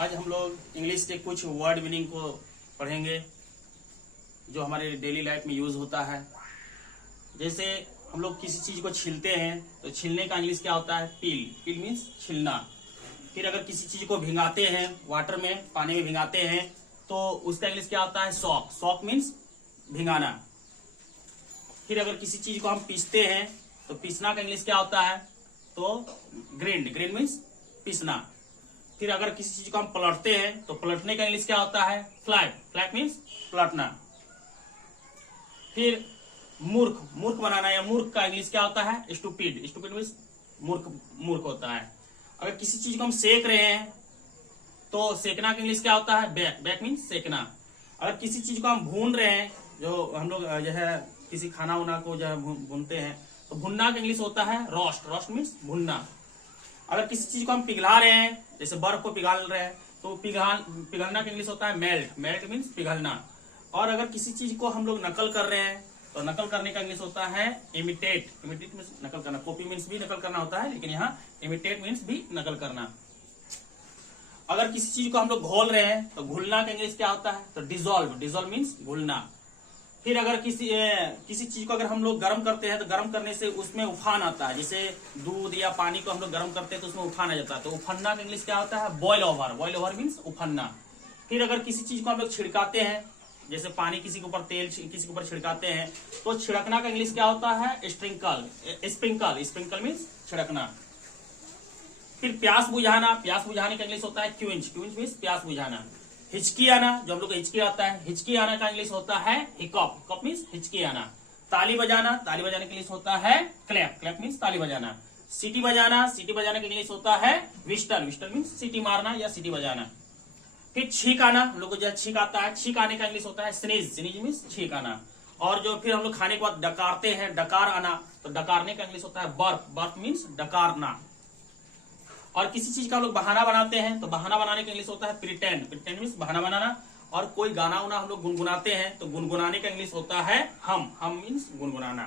आज हम लोग इंग्लिश के कुछ वर्ड मीनिंग को पढ़ेंगे जो हमारे डेली लाइफ में यूज होता है। जैसे हम लोग किसी चीज को छीलते हैं तो छीलने का इंग्लिश क्या होता है? पील। पील मीन्स छीलना। फिर अगर किसी चीज को भिंगाते हैं वाटर में, पानी में भिंगाते हैं तो उसका इंग्लिश क्या होता है? सॉक। सॉक मीन्स भिंगाना। फिर अगर किसी चीज को हम पीसते हैं तो पीसना का इंग्लिश क्या होता है? तो ग्राइंड। ग्राइंड मीन्स पीसना। फिर अगर किसी चीज को हम पलटते हैं तो पलटने का इंग्लिश क्या होता है? फ्लैट। फ्लैट मीन्स पलटना। फिर मूर्ख। मूर्ख बनाना या मूर्ख का इंग्लिश क्या होता है? स्टूपिड। स्टूपिड मीन्स मूर्ख। मूर्ख होता है। अगर किसी चीज को हम सेक रहे हैं तो सेकना का इंग्लिश क्या होता है? बेक। बेक मीन्स सेकना। अगर किसी चीज को हम भून रहे हैं, जो हम लोग जो है किसी खाना उना को जो है भूनते हैं तो भुनना का इंग्लिश होता है रोस्ट। Roast means भुनना। अगर किसी चीज को हम पिघला रहे हैं, जैसे बर्फ को पिघाल रहे हैं तो पिघलना का इंग्लिश होता है मेल्ट। मेल्ट मीन्स पिघलना। और अगर किसी चीज को हम लोग नकल कर रहे हैं तो नकल करने का इंग्लिश होता है इमिटेट। इमिटेट मीन्स नकल करना। कॉपी मीन्स भी नकल करना होता है, लेकिन यहाँ इमिटेट मीन्स भी नकल करना। अगर किसी चीज को हम लोग घोल रहे हैं तो घुलना का इंग्लिश क्या होता है? तो डिजोल्व। डिजोल्व मीन्स घुलना। फिर अगर किसी चीज को अगर हम लोग गर्म करते हैं तो गर्म करने से उसमें उफान आता है। जैसे दूध या पानी को हम लोग गर्म करते हैं तो उसमें उफान आ जाता है, तो उफनना का इंग्लिश क्या होता है? Boil over. Boil over means उफनना। फिर अगर किसी चीज को हम लोग छिड़काते हैं, जैसे पानी किसी के ऊपर, तेल किसी के ऊपर छिड़काते हैं तो छिड़कना का इंग्लिश क्या होता है? स्प्रिंकल। स्प्रिंकल। स्प्रिंकल मीन्स छिड़कना। फिर प्यास बुझाना। प्यास बुझाने का इंग्लिश होता है क्विंच। क्विंच मीन्स प्यास बुझाना। हिचकी आना, जो हम लोग हिचकी आता है, हिचकी आना का इंग्लिश होता है हिकअप। हिकअप मीन्स हिचकी आना। ताली बजाना। ताली बजाने का इंग्लिश होता है क्लैप। क्लैप मीन्स ताली बजाना। सीटी बजाना। सीटी बजाने का इंग्लिश होता है विस्टल। विस्टल मीन्स सीटी मारना या सीटी बजाना। फिर छींक आना, हम लोग को जो छींक आता है, छींक आने का इंग्लिश होता है स्नीज। स्नीज मीन्स छींक आना। और जो फिर हम लोग खाने के बाद डकारते हैं, डकार आना, तो डकारने का इंग्लिश होता है बर्फ। बर्फ मीन्स डकारना। और किसी चीज का हम लोग बहाना बनाते हैं तो बहाना बनाने का इंग्लिश होता है प्रिटेंड। प्रिटेंड मीन्स बहाना बनाना। और कोई गाना उना हम लोग गुनगुनाते हैं तो गुनगुनाने का इंग्लिश होता है हम। हम मीन्स गुनगुनाना।